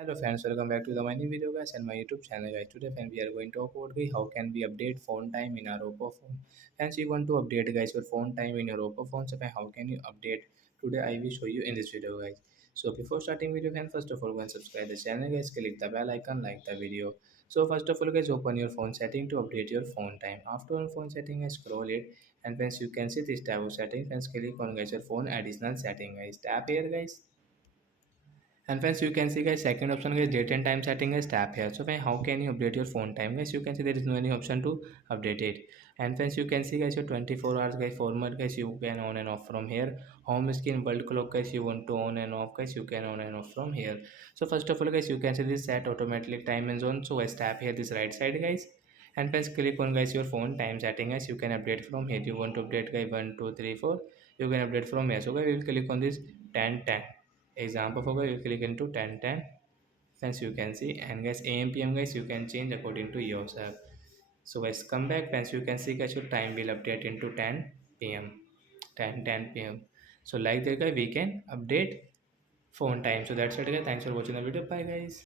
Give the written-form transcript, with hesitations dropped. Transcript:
Hello friends, welcome back to the my new video guys and my YouTube channel guys. Today friends we are going to talk about how can we update phone time in our Oppo phone. Hence you want to update guys your phone time in your Oppo phone. So friend, how can you update? Today I will show you in this video guys. So before starting video friend, first of all go and subscribe the channel guys. Click the bell icon, like the video. So first of all guys, open your phone setting to update your phone time. After on phone setting guys, scroll it and friends you can see this tab of setting. Friends click on guys your phone additional setting guys. Tap here guys, and friends, you can see guys, second option is date and time setting is tap here. So friends, how can you update your phone time guys? You can see there is no any option to update it. And friends, you can see guys your 24 hours guys format guys you can on and off from here. Home screen world clock guys you want to on and off guys you can on and off from here. So first of all guys you can see this set automatically time and zone. So guys tap here this right side guys. And friends click on guys your phone time setting guys you can update from here. You want to update guys 1 2 3 4, you can update from here. So guys we will click on this 10 10 example for guys you click into 10 10. Friends you can see, and guys am pm guys you can change according to yourself. So guys come back friends, you can see guys your time will update into 10 p.m. 10 10 p.m. So like that guys we can update phone time. So that's it guys, thanks for watching the video, bye guys.